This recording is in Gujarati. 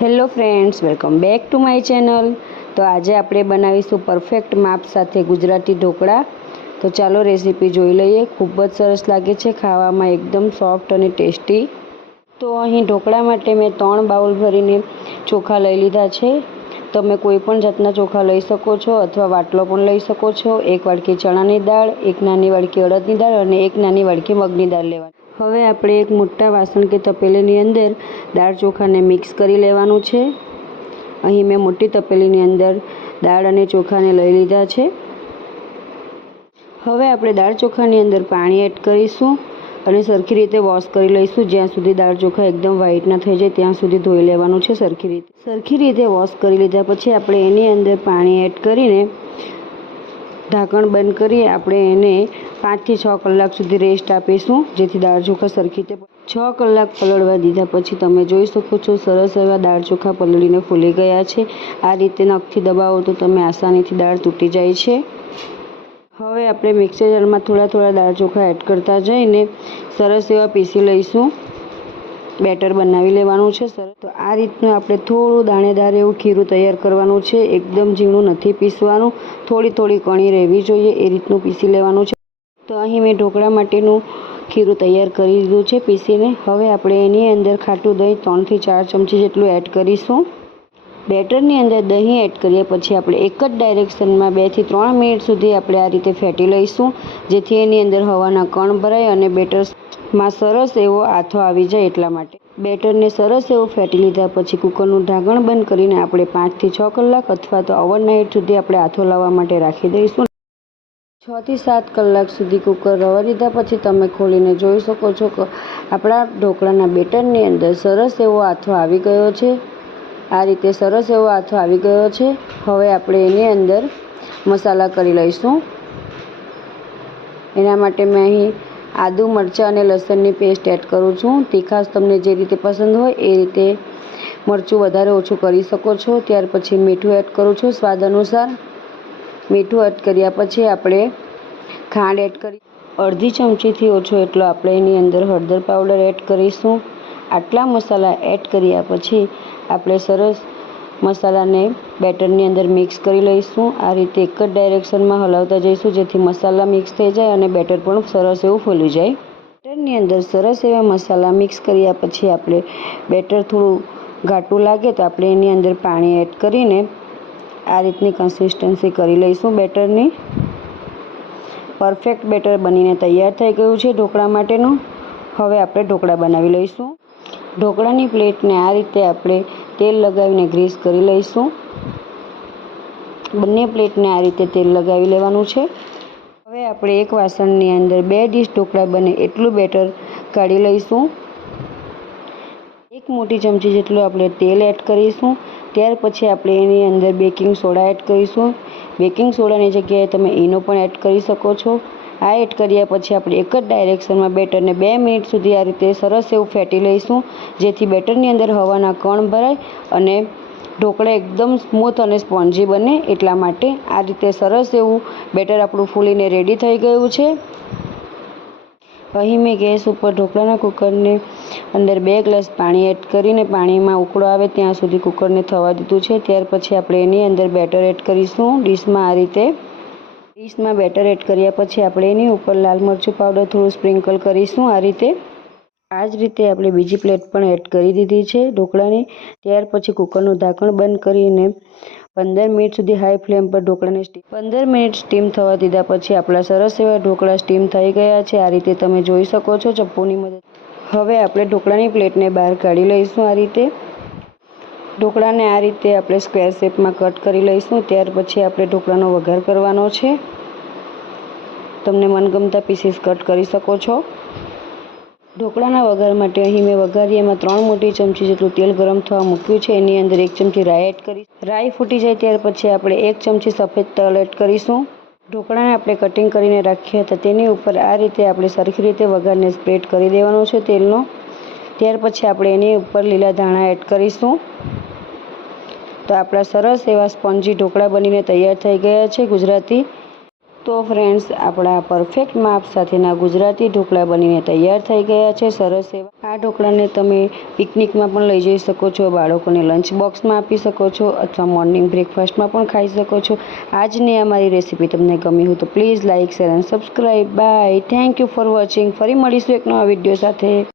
Hello friends, welcome back to my channel. તો આજે આપણે બનાવીશું પરફેક્ટ માપ સાથે ગુજરાતી ઢોકળા। તો ચાલો રેસીપી જોઈ લઈએ। ખૂબ જ સરસ લાગે છે, ખાવામાં એકદમ સોફ્ટ અને ટેસ્ટી। તો અહીં ઢોકળા માટે મેં 3 બાઉલ ભરીને ચોખા લઈ લીધા છે। તમે કોઈ પણ જાતના ચોખા લઈ શકો છો અથવા વાટલો પણ લઈ શકો છો। 1 વાડકી ચણાની દાળ, 1 નાની વાડકી અડદની દાળ અને 1 નાની વાડકી મગની દાળ લેવાની। હવે આપણે એક મોટા વાસણ કે તપેલીની અંદર દાળ ચોખાને મિક્સ કરી લેવાનું છે। અહીં મેં મોટી તપેલીની અંદર દાળ અને ચોખાને લઈ લીધા છે। હવે આપણે દાળ ચોખાની અંદર પાણી એડ કરીશું અને સરખી રીતે વોશ કરી લઈશું। જ્યાં સુધી દાળ ચોખા એકદમ વ્હાઈટ ના થઈ જાય ત્યાં સુધી ધોઈ લેવાનું છે। સરખી રીતે વોશ કરી લીધા પછી આપણે એની અંદર પાણી એડ કરીને ઢાંકણ બંધ કરી આપણે એને 5 થી 6 કલાક સુધી રેસ્ટ આપીશું, જેથી દાળ ચોખા સરખી રીતે 6 કલાક પલળવા દીધા પછી તમે જોઈ શકો છો સરસ એવા દાળ ચોખા પલળીને ફૂલી ગયા છે। આ રીતે નખથી દબાવો તો તમે આસાનીથી દાળ તૂટી જાય છે। હવે આપણે મિક્સર જારમાં થોડા દાળ ચોખા એડ કરતા જઈને સરસ એવા પીસી લઈશું। બેટર બનાવી લેવાનું છે સરસ। તો આ રીતનું આપણે થોડું દાણેદાર એવું ખીરું તૈયાર કરવાનું છે। એકદમ ઝીણું નથી પીસવાનું, થોડી કણી રહેવી જોઈએ એ રીતનું પીસી લેવાનું છે। તો અહીં મેં ઢોકળા માટેનું ખીરું તૈયાર કરી દીધું છે પીસીને। હવે આપણે એની અંદર ખાટું દહીં 3 થી 4 ચમચી જેટલું એડ કરીશું। બેટરની અંદર દહીં એડ કર્યા પછી આપણે એક જ ડાયરેક્શનમાં 2 થી 3 મિનિટ સુધી આપણે આ રીતે ફેટી લઈશું, જેથી એની અંદર હવાના કણ ભરાય અને બેટરમાં સરસ એવો આથો આવી જાય એટલા માટે। બેટરને સરસ એવું ફેટી લીધા પછી કુકરનું ઢાંકણ બંધ કરીને આપણે 5 થી 6 કલાક અથવા તો ઓવરનાઇટ સુધી આપણે આથો લાવવા માટે રાખી દઈશું। 6 થી 7 કલાક સુધી કુકર રવા દીધા પછી તમે ખોલીને જોઈ શકો છો કે આપણા ઢોકળાના બેટરની અંદર સરસ એવો આથો આવી ગયો છે। આ રીતે સરસ એવો આથો આવી ગયો છે। હવે આપણે એની અંદર મસાલા કરી લઈશું। એના માટે મેં અહીં આદુ, મરચાં અને લસણની પેસ્ટ એડ કરું છું। તીખાશ તમને જે રીતે પસંદ હોય એ રીતે મરચું વધારે ઓછું કરી શકો છો। ત્યાર પછી મીઠું એડ કરું છું સ્વાદ અનુસાર। મીઠું એડ કર્યા પછી આપણે ખાંડ એડ કરી અડધી ચમચીથી ઓછો એટલો આપણે એની અંદર હળદર પાવડર એડ કરીશું। આટલા મસાલા એડ કર્યા પછી આપણે સરસ મસાલાને બેટરની અંદર મિક્સ કરી લઈશું। આ રીતે એક જ ડાયરેક્શનમાં હલાવતા જઈશું, જેથી મસાલા મિક્સ થઈ જાય અને બેટર પણ સરસ એવું ફૂલી જાય। બેટરની અંદર સરસ એવા મસાલા મિક્સ કર્યા પછી આપણે બેટર થોડું ઘાટું લાગે તો આપણે એની અંદર પાણી એડ કરીને આ રીતની કન્સિસ્ટન્સી કરી લઈશું બેટરની। પરફેક્ટ બેટર બનીને તૈયાર થઈ ગયું છે ઢોકળા માટેનું। હવે આપણે ઢોકળા બનાવી લઈશું। ઢોકળાની પ્લેટને આ રીતે આપણે તેલ લગાવીને ગ્રીસ કરી લઈશું। બંને પ્લેટને આ રીતે તેલ લગાવી લેવાનું છે। હવે આપણે એક વાસણની અંદર 2 ડીશ ઢોકળા બને એટલું બેટર કાઢી લઈશું। 1 મોટી ચમચી જેટલું આપણે તેલ એડ કરીશું। ત્યાર પછી આપણે એની અંદર બેકિંગ સોડા એડ કરીશું। બેકિંગ સોડાની જગ્યાએ તમે ઈનો પણ એડ કરી શકો છો। આ એડ કર્યા પછી આપણે એક જ ડાયરેક્શનમાં બેટરને 2 મિનિટ સુધી આ રીતે સરસ એવું ફેટી લઈશું, જેથી બેટરની અંદર હવાના કણ ભરાય અને ઢોકળા એકદમ સ્મૂથ અને સ્પોન્જી બને એટલા માટે। આ રીતે સરસ એવું બેટર આપણું ફૂલીને રેડી થઈ ગયું છે। અહીં મેં ગેસ ઉપર ઢોકળાના કુકરની અંદર 2 ગ્લાસ પાણી એડ કરીને પાણીમાં ઉકળો આવે ત્યાં સુધી કુકરને થવા દીધું છે। ત્યાર પછી આપણે એની અંદર બેટર એડ કરીશું ડીશમાં। આ રીતે ડીશમાં બેટર એડ કર્યા પછી આપણે એની ઉપર લાલ મરચું પાવડર થોડું સ્પ્રિંકલ કરીશું આ રીતે। આ જ રીતે આપણે બીજી પ્લેટ પણ એડ કરી દીધી છે ઢોકળાની। ત્યાર પછી કુકરનું ઢાંકણ બંધ કરીને 15 મિનિટ સુધી હાઈ ફ્લેમ પર ઢોકળાને 15 મિનિટ સ્ટીમ થવા દીધા પછી આપણા સરસ એવા ઢોકળા સ્ટીમ થઈ ગયા છે। આ રીતે તમે જોઈ શકો છો ચપ્પુની મદદ। હવે આપણે ઢોકળાની પ્લેટને બહાર કાઢી લઈશું। આ રીતે ઢોકળાને આ રીતે આપણે સ્ક્વેર શેપમાં કટ કરી લઈશું। ત્યાર પછી આપણે ઢોકળાનો વઘાર કરવાનો છે। તમને મનગમતા પીસીસ કટ કરી શકો છો। ઢોકળાના વઘાર માટે અહીં મેં વઘારીયામાં 3 મોટી ચમચી જેટલું તેલ ગરમ થવા મૂક્યું છે। એની અંદર 1 ચમચી રાઈ એડ કરી રાઈ ફૂટી જાય ત્યાર પછી આપણે 1 ચમચી સફેદ તલ એડ કરીશું। ઢોકળાને આપણે કટિંગ કરીને રાખ્યા હતા તેની ઉપર આ રીતે આપણે સરખી રીતે વઘારને સ્પ્રેડ કરી દેવાનો છે તેલનો। ત્યાર પછી આપણે એની ઉપર લીલા ધાણા એડ કરીશું। તો આપણા સરસ એવા સ્પોન્જી ઢોકળા બનીને તૈયાર થઈ ગયા છે ગુજરાતી। તો ફ્રેન્ડ્સ, આપણા પરફેક્ટ માપ સાથેના ગુજરાતી ઢોકળા બનીને તૈયાર થઈ ગયા છે. સરસ એવા આ ઢોકળાને તમે પિકનિકમાં પણ લઈ જઈ શકો છો, બાળકોને લંચ બોક્સમાં આપી શકો છો અથવા મોર્નિંગ બ્રેકફાસ્ટમાં પણ ખાઈ શકો છો. આજની અમારી રેસીપી તમને ગમી હોય તો please like, share and subscribe. Bye. Thank you for watching. ફરી મળીશું એક નવા વિડીયો સાથે.